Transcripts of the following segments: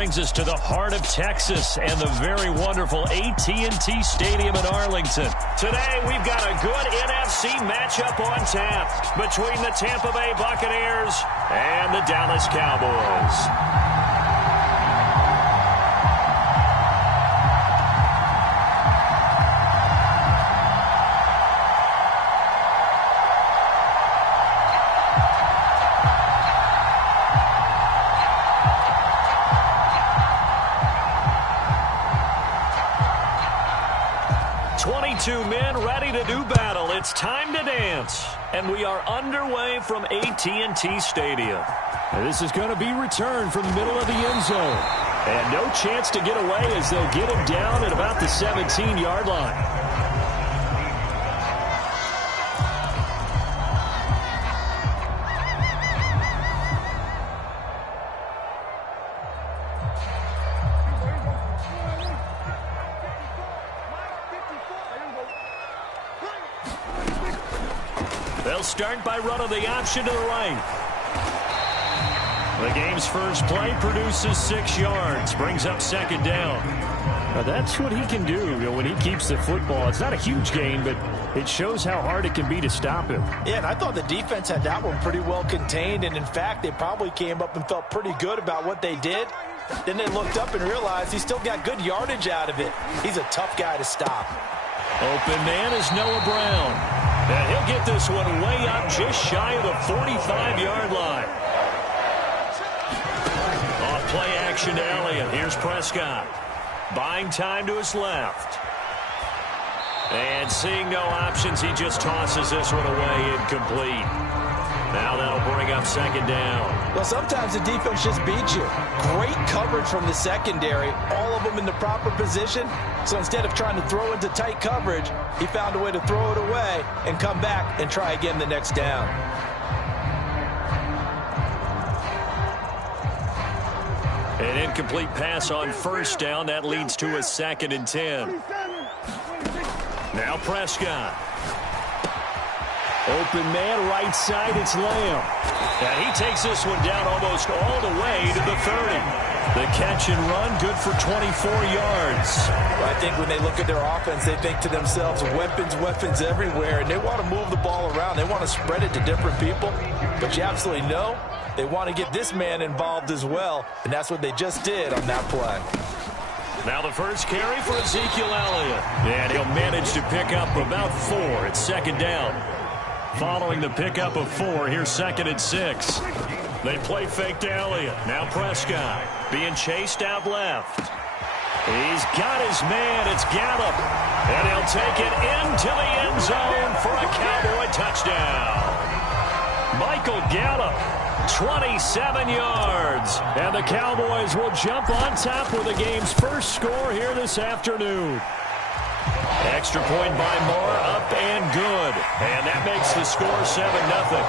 brings us to the heart of Texas and the very wonderful AT&T Stadium in Arlington. Today, we've got a good NFC matchup on tap between the Tampa Bay Buccaneers and the Dallas Cowboys. Two men ready to do battle. It's time to dance. And we are underway from AT&T Stadium. And this is going to be returned from the middle of the end zone. And no chance to get away as they'll get him down at about the 17-yard line. They'll start by running the option to the right. The game's first play produces 6 yards, brings up second down. Now that's what he can do, when he keeps the football. It's not a huge gain, but it shows how hard it can be to stop him. Yeah, and I thought the defense had that one pretty well contained, and in fact, they probably came up and felt pretty good about what they did. Then they looked up and realized he still got good yardage out of it. He's a tough guy to stop. Open man is Noah Brown. And he'll get this one way up just shy of the 45-yard line. Off play action to Elliott. Here's Prescott. Buying time to his left. And seeing no options, he just tosses this one away incomplete. Now that'll bring up second down. Well, sometimes the defense just beats you. Great coverage from the secondary. All of them in the proper position. So instead of trying to throw into tight coverage, he found a way to throw it away and come back and try again the next down. An incomplete pass on first down. That leads to a 2nd and 10. Now Prescott. Open man, right side, it's Lamb. And he takes this one down almost all the way to the 30. The catch and run, good for 24 yards. Well, I think when they look at their offense, they think to themselves, weapons, weapons everywhere, and they want to move the ball around. They want to spread it to different people. But you absolutely know they want to get this man involved as well, and that's what they just did on that play. Now the first carry for Ezekiel Elliott. And he'll manage to pick up about 4 at second down. Following the pickup of 4, here's 2nd and 6. They play fake to Elliott. Now Prescott being chased out left. He's got his man. It's Gallup. And he'll take it into the end zone for a Cowboy touchdown. Michael Gallup, 27 yards. And the Cowboys will jump on top with the game's first score here this afternoon. Extra point by Moore, up and good. And that makes the score 7-0.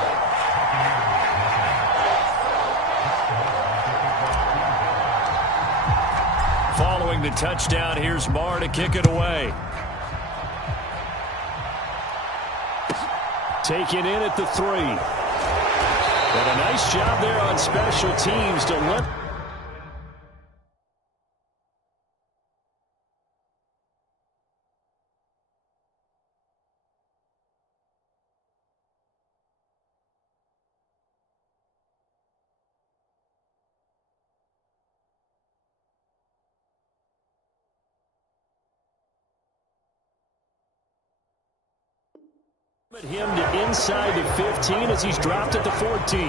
Following the touchdown, here's Moore to kick it away. Taken in at the 3. And a nice job there on special teams to limit. Him to inside the 15 as he's dropped at the 14.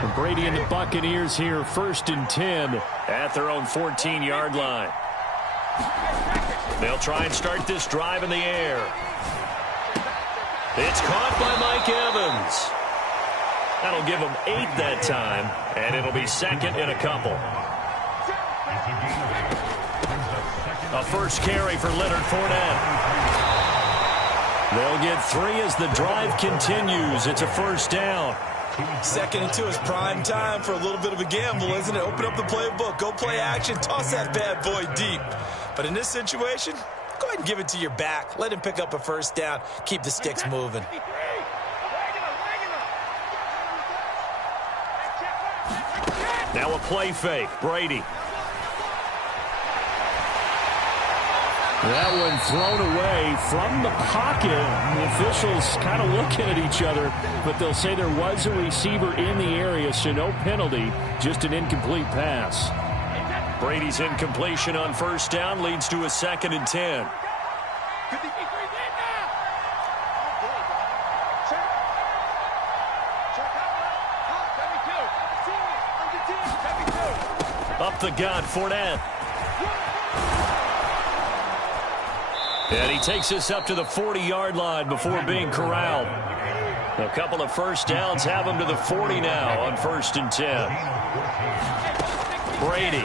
And Brady and the Buccaneers here, 1st and 10 at their own 14-yard line. They'll try and start this drive in the air. It's caught by Mike Evans. That'll give him 8 that time, and it'll be 2nd and a couple. A first carry for Leonard Fournette. They'll get 3 as the drive continues. It's a first down. Second and 2 is prime time for a little bit of a gamble, isn't it? Open up the playbook, go play action, toss that bad boy deep. But in this situation, go ahead and give it to your back. Let him pick up a first down. Keep the sticks moving. Now a play fake. Brady. That one thrown away from the pocket. The officials kind of looking at each other, but they'll say there was a receiver in the area, so no penalty, just an incomplete pass. Brady's incompletion on first down leads to a 2nd and 10. Up the gut, Fournette. And he takes us up to the 40-yard line before being corralled. A couple of first downs have him to the 40 now on 1st and 10. Brady.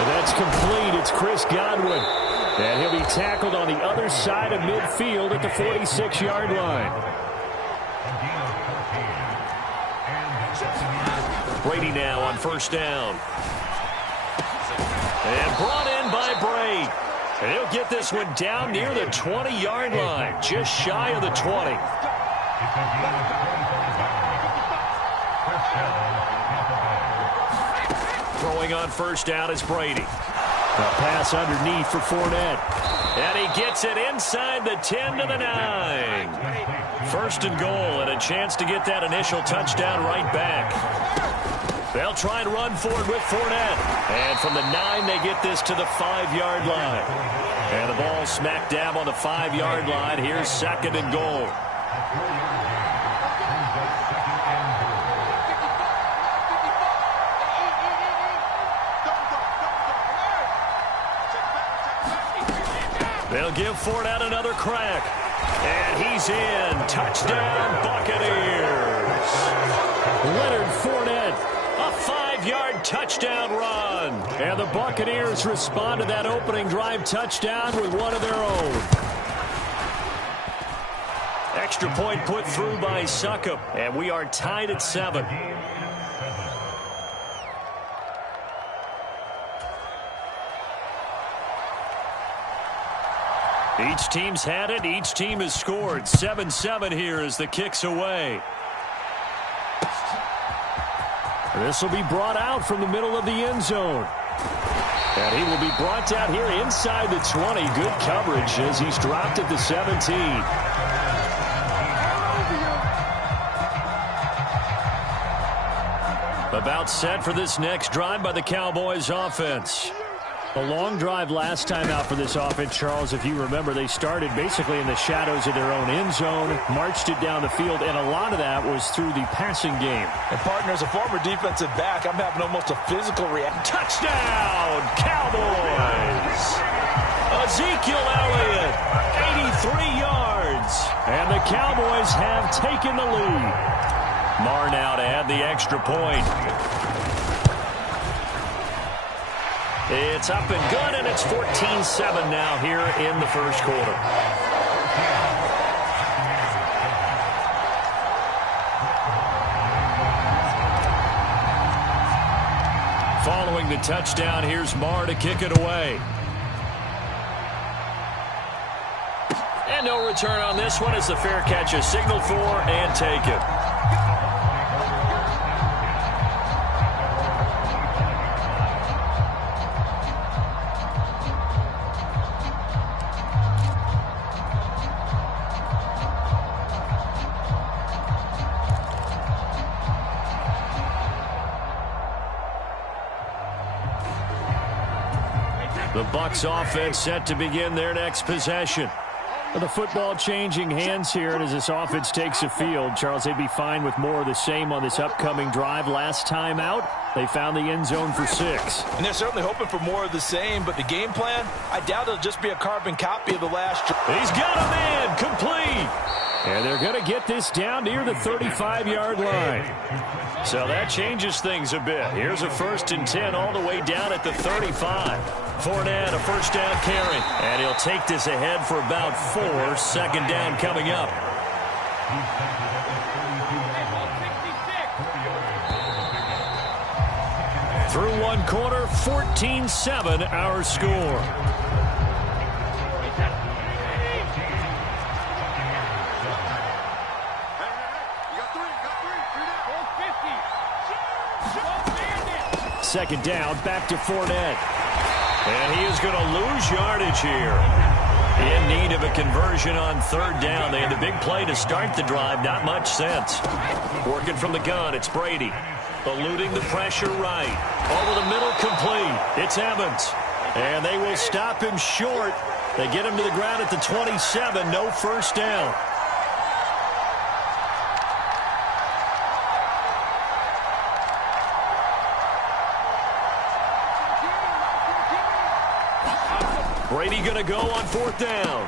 And that's complete. It's Chris Godwin. And he'll be tackled on the other side of midfield at the 46-yard line. Brady now on first down. And brought in by Brady. And he'll get this one down near the 20-yard line, just shy of the 20. Throwing on first down is Brady. A pass underneath for Fournette. And he gets it inside the 10 to the 9. 1st and goal, and a chance to get that initial touchdown right back. They'll try and run forward with Fournette. And from the 9, they get this to the 5-yard line. And the ball smack dab on the 5-yard line. Here's 2nd and goal. They'll give Fournette another crack. And he's in. Touchdown, Buccaneers. Leonard Fournette. A 5-yard touchdown run. And the Buccaneers respond to that opening drive touchdown with one of their own. Extra point put through by Succop. And we are tied at 7. Each team's had it. Each team has scored. 7-7 here as the kick's away. This will be brought out from the middle of the end zone. And he will be brought down here inside the 20. Good coverage as he's dropped at the 17. About set for this next drive by the Cowboys offense. A long drive last time out for this offense, Charles. If you remember, they started basically in the shadows of their own end zone, marched it down the field, and a lot of that was through the passing game. And, partner, as a former defensive back, I'm having almost a physical reaction. Touchdown, Cowboys! Ezekiel Elliott, 83 yards. And the Cowboys have taken the lead. Marr now to add the extra point. It's up and good, and it's 14-7 now here in the first quarter. Following the touchdown, here's Marr to kick it away. And no return on this one as the fair catch is signaled for and taken. The Bucs offense set to begin their next possession. The football changing hands here, and as this offense takes the field, Charles, they'd be fine with more of the same on this upcoming drive. Last time out, they found the end zone for 6. And they're certainly hoping for more of the same, but the game plan, I doubt it'll just be a carbon copy of the last. He's got him in, complete. And they're going to get this down near the 35-yard line. So that changes things a bit. Here's a 1st and 10 all the way down at the 35. Fournette, a first down carry. And he'll take this ahead for about 4. 2nd down coming up. Through one quarter, 14-7 our score. Second down, back to Fournette. And he is going to lose yardage here. In need of a conversion on third down. They had the big play to start the drive. Not much sense. Working from the gun, it's Brady. Eluding the pressure right. Over the middle, complete. It's Evans. And they will stop him short. They get him to the ground at the 27. No first down. Brady going to go on fourth down.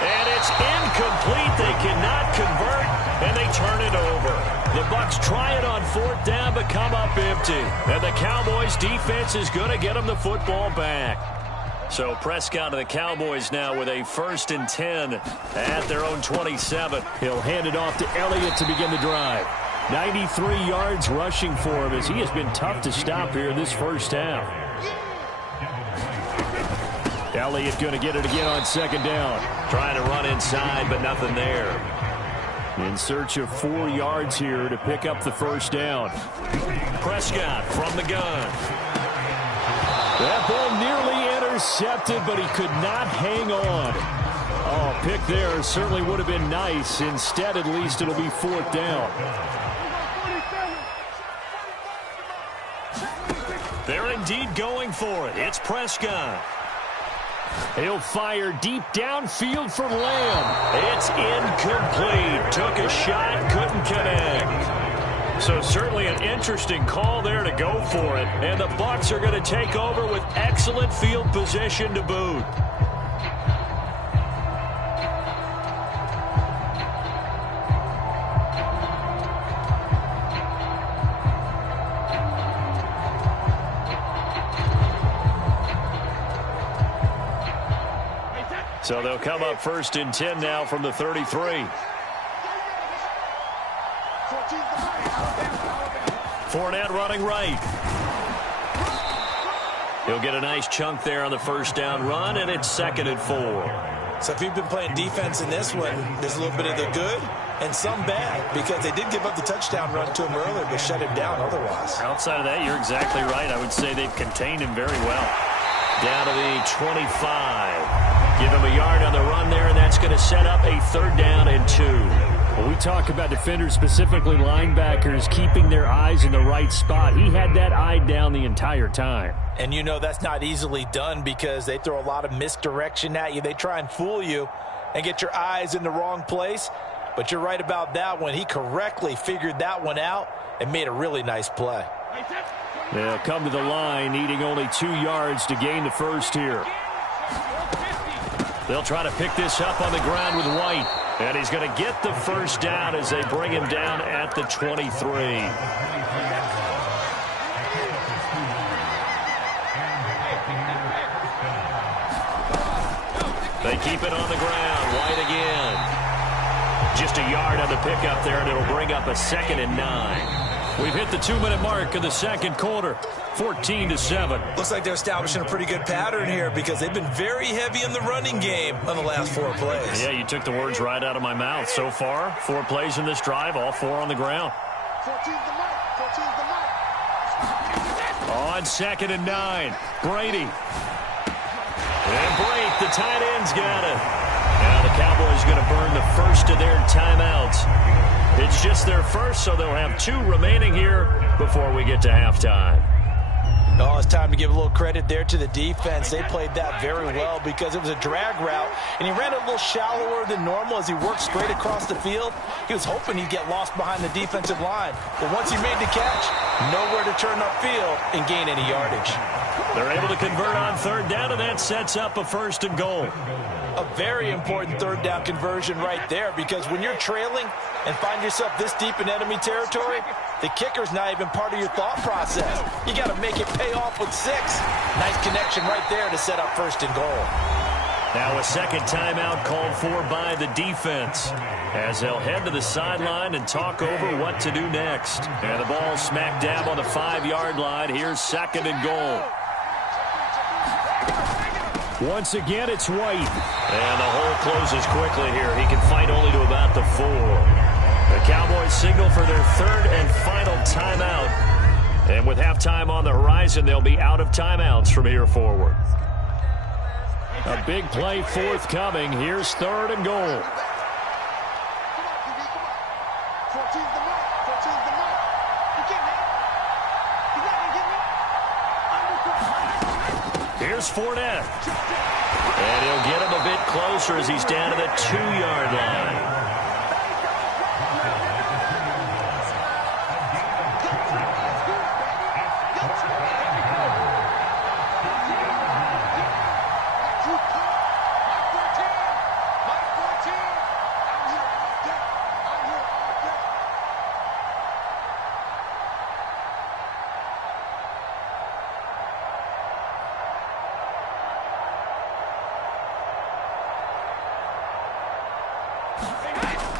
And it's incomplete. They cannot convert, and they turn it over. The Bucs try it on fourth down, but come up empty. And the Cowboys defense is going to get them the football back. So Prescott and the Cowboys now with a 1st and 10 at their own 27. He'll hand it off to Elliott to begin the drive. 93 yards rushing for him as he has been tough to stop here in this first half. Elliott going to get it again on second down. Trying to run inside, but nothing there. In search of 4 yards here to pick up the first down. Prescott from the gun. That ball nearly intercepted, but he could not hang on. Oh, pick there certainly would have been nice. Instead, at least it'll be fourth down. They're indeed going for it. It's Prescott. He'll fire deep downfield for Lamb. It's incomplete. Took a shot, couldn't connect. So certainly an interesting call there to go for it. And the Bucs are going to take over with excellent field position to boot. So they'll come up 1st and 10 now from the 33. Fournette running right. He'll get a nice chunk there on the first down run, and it's 2nd and 4. So if you've been playing defense in this one, there's a little bit of the good and some bad, because they did give up the touchdown run to him earlier, but shut him down otherwise. Outside of that, you're exactly right. I would say they've contained him very well. Down to the 25. Give him a yard on the run there, and that's going to set up a 3rd down and 2. When we talk about defenders, specifically linebackers, keeping their eyes in the right spot, he had that eye down the entire time. And you know that's not easily done because they throw a lot of misdirection at you. They try and fool you and get your eyes in the wrong place. But you're right about that one. He correctly figured that one out and made a really nice play. They'll come to the line, needing only 2 yards to gain the first here. They'll try to pick this up on the ground with White. And he's going to get the first down as they bring him down at the 23. They keep it on the ground. White again. Just a yard on the pickup there, and it'll bring up a 2nd and 9. We've hit the 2-minute mark of the second quarter. 14-7. Looks like they're establishing a pretty good pattern here because they've been very heavy in the running game on the last 4 plays. Yeah, you took the words right out of my mouth. So far, 4 plays in this drive, all 4 on the ground. On 2nd and 9, Brady. And break, the tight end's got it. Now the Cowboys going to burn the first of their timeouts. It's just their first, so they'll have 2 remaining here before we get to halftime. Oh, it's time to give a little credit there to the defense. They played that very well because it was a drag route, and he ran it a little shallower than normal as he worked straight across the field. He was hoping he'd get lost behind the defensive line, but once he made the catch, nowhere to turn upfield and gain any yardage. They're able to convert on 3rd down, and that sets up a 1st and goal. A very important 3rd down conversion right there, because when you're trailing and find yourself this deep in enemy territory, the kicker's not even part of your thought process. You got to make it pay off with 6. Nice connection right there to set up 1st and goal. Now a second timeout called for by the defense as they'll head to the sideline and talk over what to do next. And the ball smack dab on the 5-yard line. Here's second and goal. Once again, it's White. And the hole closes quickly here. He can fight only to about the 4. The Cowboys signal for their third and final timeout. And with halftime on the horizon, they'll be out of timeouts from here forward. A big play forthcoming. Here's third and goal. Here's Fournette. And he'll get him a bit closer as he's down to the 2-yard line.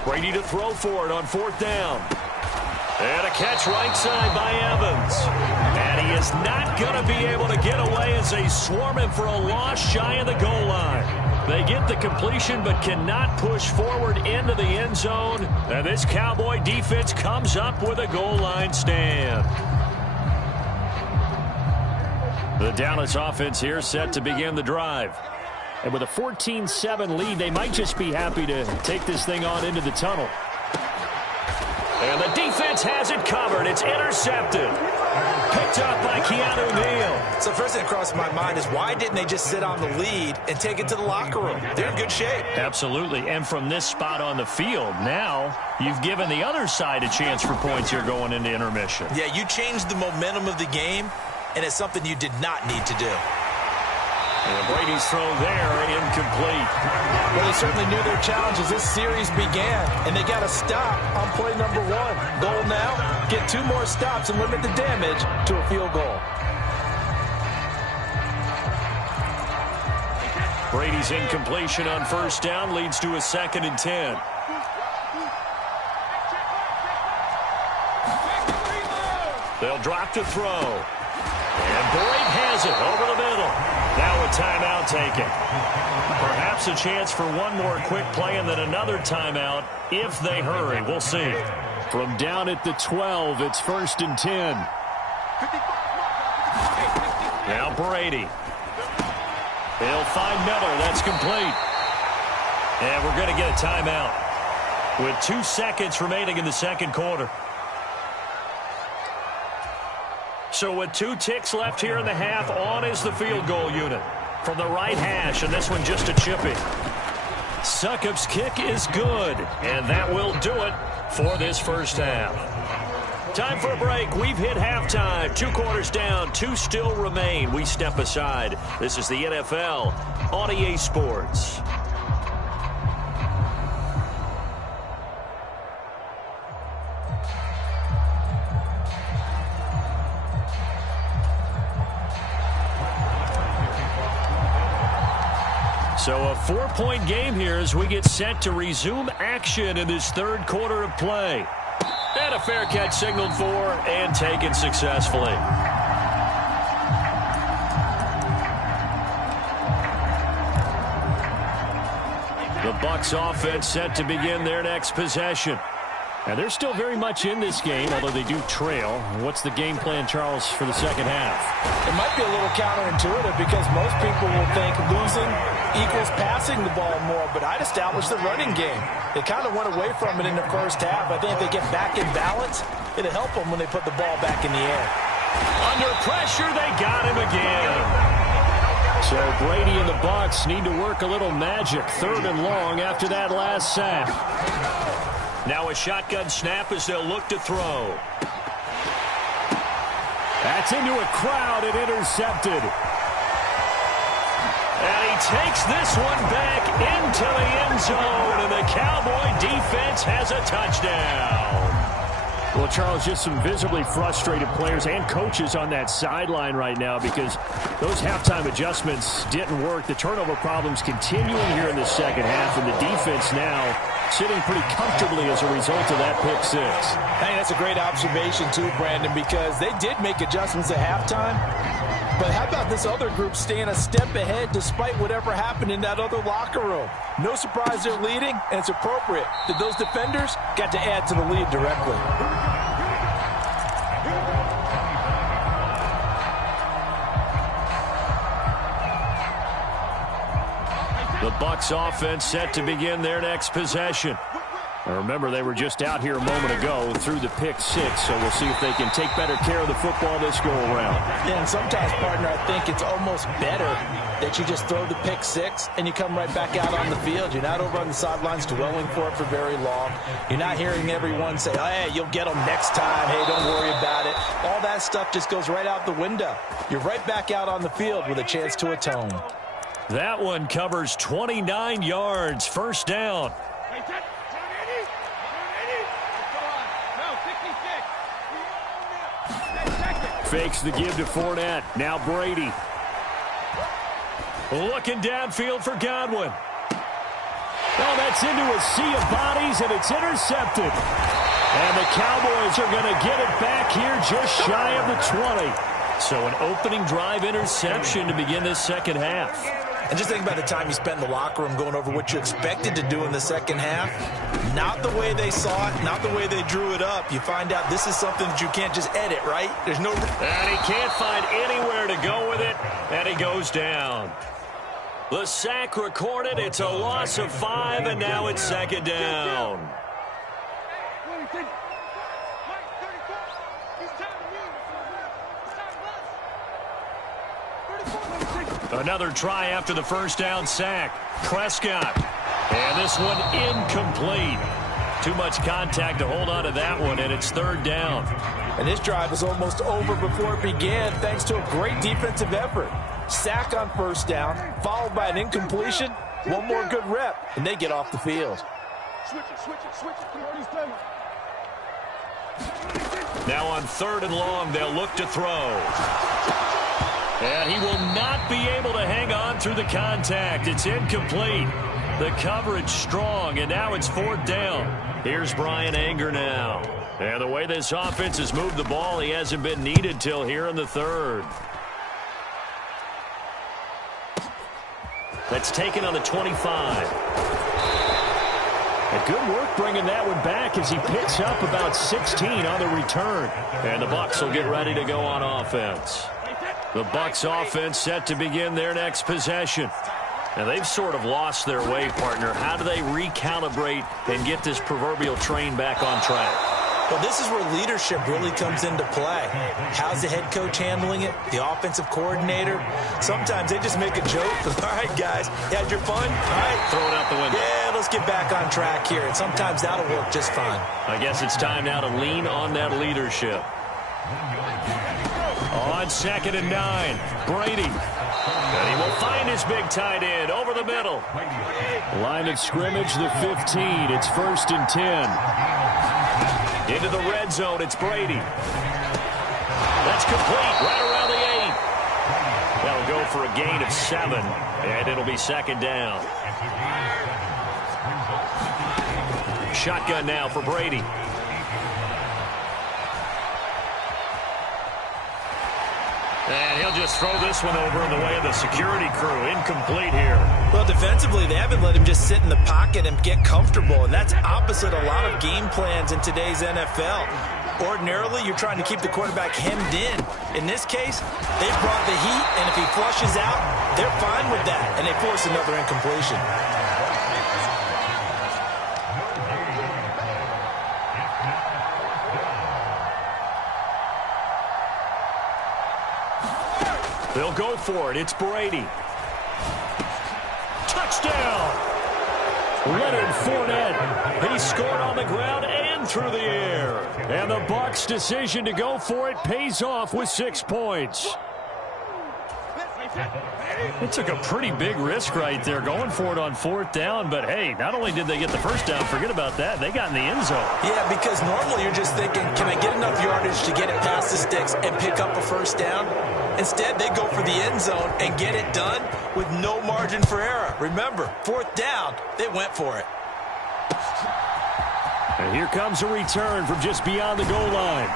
Brady to throw for it on fourth down. And a catch right side by Evans. And he is not going to be able to get away as they swarm him for a loss shy of the goal line. They get the completion but cannot push forward into the end zone. And this Cowboy defense comes up with a goal line stand. The Dallas offense here set to begin the drive. And with a 14-7 lead, they might just be happy to take this thing on into the tunnel. And the defense has it covered. It's intercepted. Picked up by Keanu Neal. So first thing that crossed my mind is why didn't they just sit on the lead and take it to the locker room? They're in good shape. Absolutely. And from this spot on the field, now you've given the other side a chance for points here going into intermission. Yeah, you changed the momentum of the game, and it's something you did not need to do. And Brady's throw there, incomplete. Well, they certainly knew their challenge as this series began, and they got to stop on play number 1. Goal now, get 2 more stops and limit the damage to a field goal. Brady's incompletion on first down leads to a 2nd and 10. They'll drop to throw. And Boyd has it over the middle. Now a timeout taken. Perhaps a chance for one more quick play and then another timeout if they hurry. We'll see. From down at the 12, it's 1st and 10. Now Brady. He'll find Miller. That's complete. And we're going to get a timeout with 2 seconds remaining in the second quarter. So with 2 ticks left here in the half, on is the field goal unit from the right hash, and this one just a chippy. Succop's kick is good, and that will do it for this first half. Time for a break. We've hit halftime. 2 quarters down, 2 still remain. We step aside. This is the NFL on EA Sports. So a 4-point game here as we get set to resume action in this third quarter of play. And a fair catch signaled for and taken successfully. The Bucs offense set to begin their next possession. And they're still very much in this game, although they do trail. What's the game plan, Charles, for the second half? It might be a little counterintuitive because most people will think losing equals passing the ball more, but I'd establish the running game. They kind of went away from it in the first half. I think if they get back in balance, it'll help them when they put the ball back in the air. Under pressure, they got him again. So Brady and the Bucs need to work a little magic. 3rd and long after that last sack. Now a shotgun snap as they'll look to throw. That's into a crowd and intercepted. And he takes this one back into the end zone, and the Cowboy defense has a touchdown. Well, Charles, just some visibly frustrated players and coaches on that sideline right now because those halftime adjustments didn't work. The turnover problems continuing here in the second half, and the defense now sitting pretty comfortably as a result of that pick six. Hey, that's a great observation too, Brandon, because they did make adjustments at halftime. But how about this other group staying a step ahead despite whatever happened in that other locker room? No surprise they're leading, and it's appropriate that those defenders got to add to the lead directly. The Bucs offense set to begin their next possession. Now remember, they were just out here a moment ago through the pick six, so we'll see if they can take better care of the football this go-around. Yeah, and sometimes, partner, I think it's almost better that you just throw the pick six and you come right back out on the field. You're not over on the sidelines dwelling for it for very long. You're not hearing everyone say, oh, hey, you'll get them next time. Hey, don't worry about it. All that stuff just goes right out the window. You're right back out on the field with a chance to atone. That one covers 29 yards. First down. Fakes the give to Fournette. Now Brady. Looking downfield for Godwin. Oh, that's into a sea of bodies, and it's intercepted. And the Cowboys are going to get it back here just shy of the 20. So an opening drive interception to begin this second half. And just think about the time you spent in the locker room going over what you expected to do in the second half. Not the way they saw it, not the way they drew it up. You find out this is something that you can't just edit, right? There's no... And he can't find anywhere to go with it, and he goes down. The sack recorded. It's a loss of 5, and now it's second down. Another try after the first down sack. Prescott. And this one incomplete. Too much contact to hold on to that one, and it's third down. And this drive was almost over before it began thanks to a great defensive effort. Sack on first down, followed by an incompletion. One more good rep, and they get off the field. Now on third and long, they'll look to throw. And he will not be able to hang on through the contact. It's incomplete. The coverage strong, and now it's fourth down. Here's Brian Anger now. And the way this offense has moved the ball, he hasn't been needed till here in the third. That's taken on the 25. And good work bringing that one back as he picks up about 16 on the return. And the Bucs will get ready to go on offense. The Bucs offense set to begin their next possession. And they've sort of lost their way, partner. How do they recalibrate and get this proverbial train back on track? Well, this is where leadership really comes into play. How's the head coach handling it? The offensive coordinator? Sometimes they just make a joke. All right, guys, you had your fun? All right. Throw it out the window. Yeah, let's get back on track here. And sometimes that'll work just fine. I guess it's time now to lean on that leadership. On second and 9, Brady. And he will find his big tight end over the middle. Line of scrimmage, the 15. It's first and 10. Into the red zone, it's Brady. That's complete, right around the 8. That'll go for a gain of 7, and it'll be second down. Shotgun now for Brady. And he'll just throw this one over in the way of the security crew. Incomplete here. Well, defensively, they haven't let him just sit in the pocket and get comfortable, and that's opposite a lot of game plans in today's NFL. Ordinarily, you're trying to keep the quarterback hemmed in. In this case, they've brought the heat, and if he flushes out, they're fine with that, and they force another incompletion. They'll go for it. It's Brady. Touchdown! Leonard Fournette. He scored on the ground and through the air. And the Bucs' decision to go for it pays off with 6 points. They took a pretty big risk right there going for it on 4th down. But, hey, not only did they get the first down, forget about that, they got in the end zone. Yeah, because normally you're just thinking, can I get enough yardage to get it past the sticks and pick up a first down? Instead, they go for the end zone and get it done with no margin for error. Remember, 4th down, they went for it. And here comes a return from just beyond the goal line.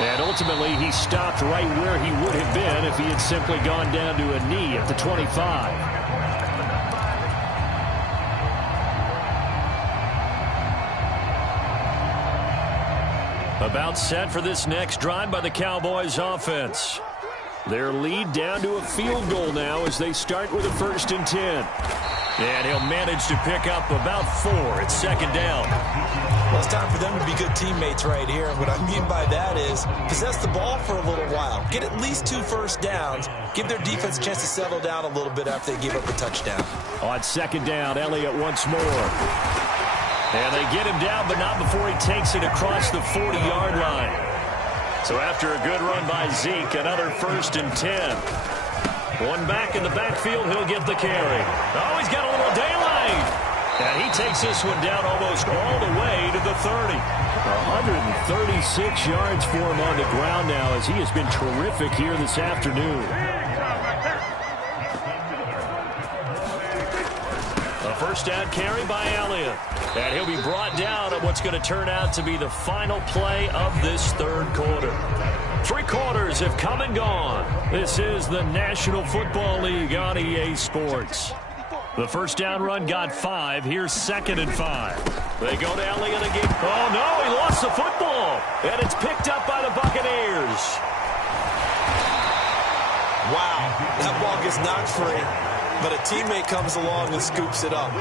And ultimately, he stopped right where he would have been if he had simply gone down to a knee at the 25. About set for this next drive by the Cowboys offense. Their lead down to a field goal now as they start with a 1st and 10. And he'll manage to pick up about 4. It's 2nd down. Well, it's time for them to be good teammates right here. And what I mean by that is possess the ball for a little while. Get at least 2 first downs. Give their defense a chance to settle down a little bit after they give up a touchdown. On 2nd down, Elliott once more. And they get him down, but not before he takes it across the 40-yard line. So after a good run by Zeke, another 1st and 10. One back in the backfield, he'll get the carry. Oh, he's got a little daylight. And he takes this one down almost all the way to the 30. 136 yards for him on the ground now as he has been terrific here this afternoon. A 1st down carry by Elliott. And he'll be brought down on what's going to turn out to be the final play of this 3rd quarter. 3 quarters have come and gone. This is the National Football League on EA Sports. The 1st down run got 5. Here's 2nd and 5. They go to Elliott again. Oh, no, he lost the football. And it's picked up by the Buccaneers. Wow, that ball gets knocked free, but a teammate comes along and scoops it up.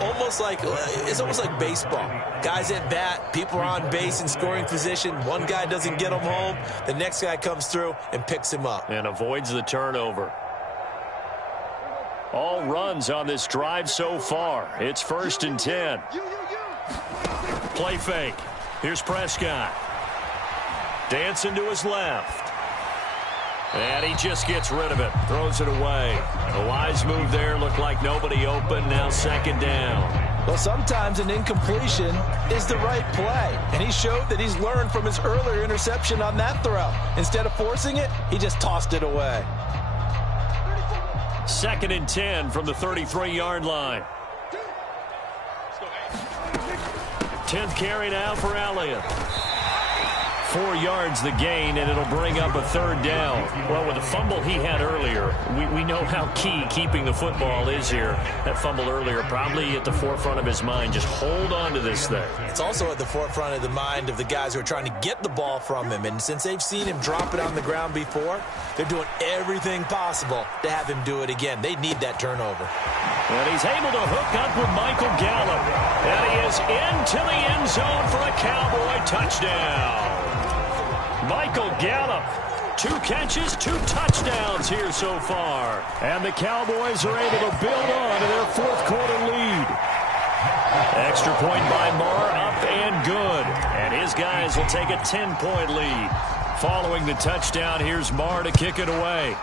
It's almost like baseball. Guys at bat, people are on base in scoring position. One guy doesn't get him home. The next guy comes through and picks him up. And avoids the turnover. All runs on this drive so far. It's 1st and 10. Play fake. Here's Prescott. Dancing to his left. And he just gets rid of it. Throws it away. A wise move there. Looked like nobody open. Now 2nd down. Well, sometimes an incompletion is the right play. And he showed that he's learned from his earlier interception on that throw. Instead of forcing it, he just tossed it away. 2nd and 10 from the 33-yard line. 10th carry now for Elliott. 4 yards the gain, and it'll bring up a 3rd down. Well, with the fumble he had earlier, we know how key keeping the football is here. That fumble earlier probably at the forefront of his mind. Just hold on to this thing. It's also at the forefront of the mind of the guys who are trying to get the ball from him. And since they've seen him drop it on the ground before, they're doing everything possible to have him do it again. They need that turnover. And he's able to hook up with Michael Gallup. And he is into the end zone for a Cowboy touchdown. Michael Gallup, 2 catches, 2 touchdowns here so far. And the Cowboys are able to build on to their 4th quarter lead. Extra point by Marr, up and good. And his guys will take a 10-point lead. Following the touchdown, here's Marr to kick it away.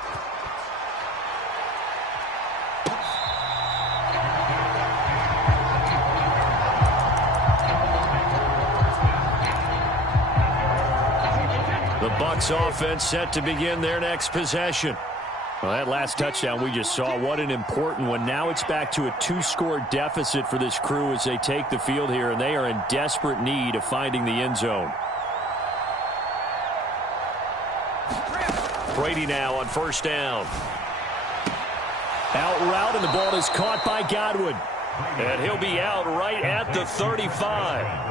The Bucs offense set to begin their next possession. Well, that last touchdown we just saw, what an important one. Now it's back to a 2-score deficit for this crew as they take the field here, and they are in desperate need of finding the end zone. Brady now on 1st down. Out route, and the ball is caught by Godwin. And he'll be out right at the 35.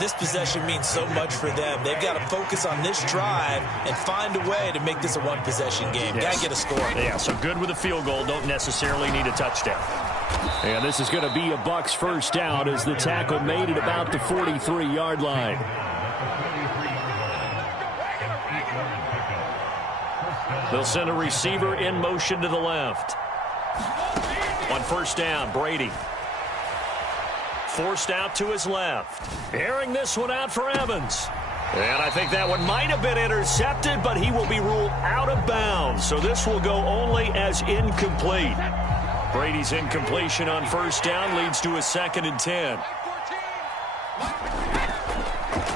This possession means so much for them. They've got to focus on this drive and find a way to make this a one-possession game. Yes. Got to get a score. Yeah, so good with a field goal. Don't necessarily need a touchdown. And this is going to be a Bucs 1st down as the tackle made it about the 43-yard line. They'll send a receiver in motion to the left. On 1st down, Brady. Forced out to his left. Airing this one out for Evans. And I think that one might have been intercepted, but he will be ruled out of bounds. So this will go only as incomplete. Brady's incompletion on first down leads to a 2nd and 10.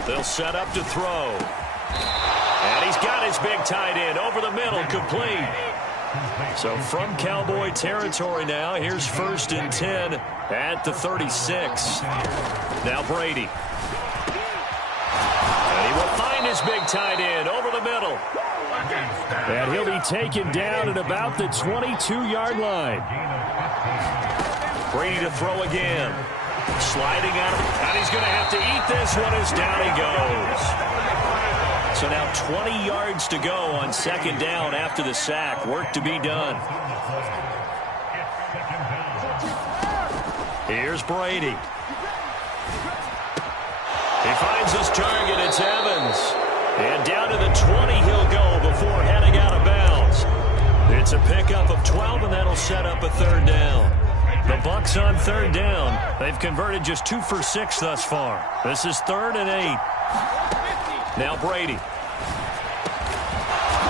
They'll set up to throw. And he's got his big tight end over the middle, complete. So from Cowboy territory now, here's 1st and 10 at the 36. Now Brady. And he will find his big tight end over the middle. And he'll be taken down at about the 22-yard line. Brady to throw again. Sliding out. And he's going to have to eat this one as down he goes. So now 20 yards to go on 2nd down after the sack. Work to be done. Here's Brady. He finds his target. It's Evans. And down to the 20 he'll go before heading out of bounds. It's a pickup of 12, and that'll set up a 3rd down. The Bucs on 3rd down. They've converted just 2 for 6 thus far. This is 3rd and 8. Now Brady.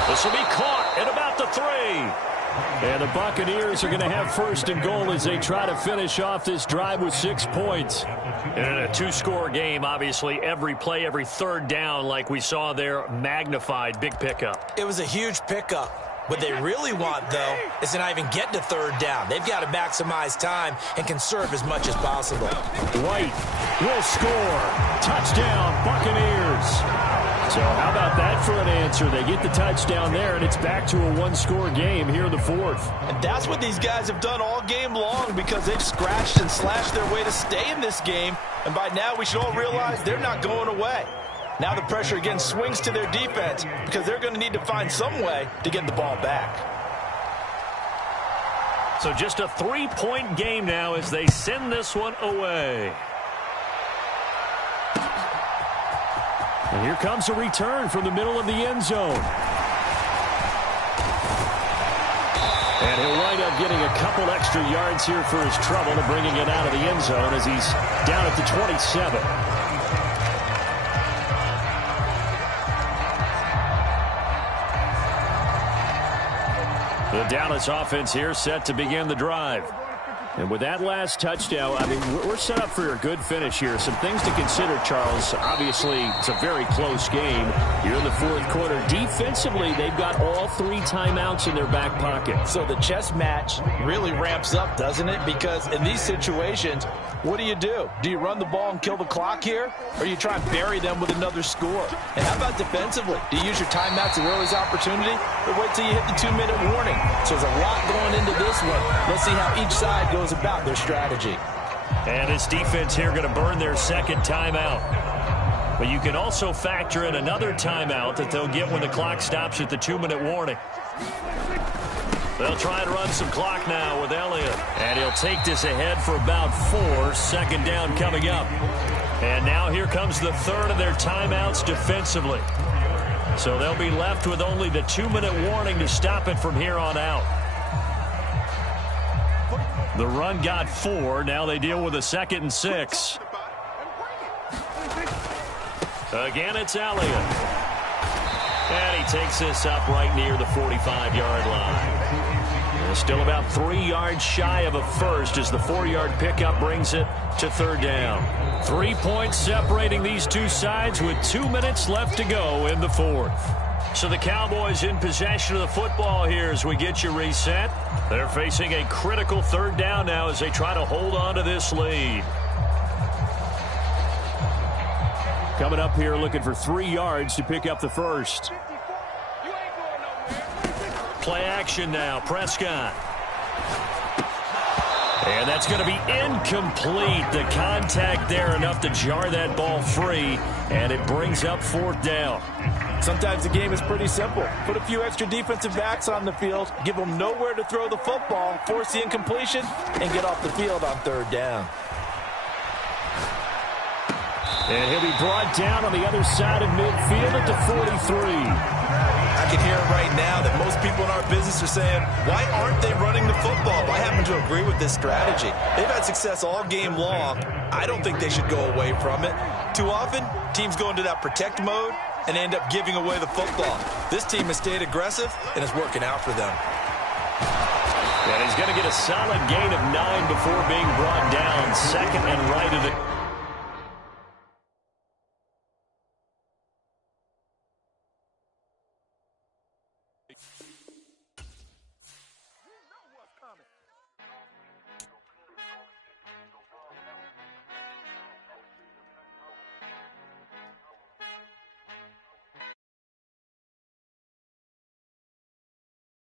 This will be caught at about the 3. And the Buccaneers are going to have 1st and goal as they try to finish off this drive with 6 points. In a 2-score game, obviously, every play, every 3rd down, like we saw there, magnified. Big pickup. It was a huge pickup. What they really want, though, is to not even get to 3rd down. They've got to maximize time and conserve as much as possible. White will score. Touchdown, Buccaneers. So how about that for an answer? They get the touchdown there, and it's back to a 1-score game here in the 4th. And that's what these guys have done all game long, because they've scratched and slashed their way to stay in this game. And by now, we should all realize they're not going away. Now the pressure again swings to their defense, because they're going to need to find some way to get the ball back. So just a 3-point game now as they send this one away. And here comes a return from the middle of the end zone. And he'll wind up getting a couple extra yards here for his trouble to bringing it out of the end zone as he's down at the 27. The Dallas offense here set to begin the drive. And with that last touchdown, I mean, we're set up for a good finish here. Some things to consider, Charles. Obviously, it's a very close game. You're in the 4th quarter. Defensively, they've got all 3 timeouts in their back pocket. So the chess match really ramps up, doesn't it? Because in these situations, what do? Do you run the ball and kill the clock here? Or do you try and bury them with another score? And how about defensively? Do you use your timeouts as early as opportunity? Or wait till you hit the 2-minute warning? So there's a lot going into this one. Let's see how each side goes about their strategy. And this defense here going to burn their 2nd timeout. But you can also factor in another timeout that they'll get when the clock stops at the 2-minute warning. They'll try and run some clock now with Elliott. And he'll take this ahead for about 4. 2nd down coming up. And now here comes the 3rd of their timeouts defensively. So they'll be left with only the 2-minute warning to stop it from here on out. The run got 4. Now they deal with a 2nd and 6. Again, it's Elliott. And he takes this up right near the 45-yard line. Still about 3 yards shy of a first as the 4-yard pickup brings it to 3rd down. 3 points separating these two sides with 2 minutes left to go in the 4th. So the Cowboys in possession of the football here as we get you reset. They're facing a critical 3rd down now as they try to hold on to this lead. Coming up here looking for 3 yards to pick up the first. Play action now, Prescott. And that's going to be incomplete. The contact there enough to jar that ball free, and it brings up 4th down. Sometimes the game is pretty simple. Put a few extra defensive backs on the field, give them nowhere to throw the football, force the incompletion, and get off the field on 3rd down. And he'll be brought down on the other side of midfield at the 43. I can hear it right now that most people in our business are saying, why aren't they running the football? I happen to agree with this strategy. They've had success all game long. I don't think they should go away from it. Too often, teams go into that protect mode, and end up giving away the football. This team has stayed aggressive, and it's working out for them. And he's going to get a solid gain of 9 before being brought down. Second and right of the...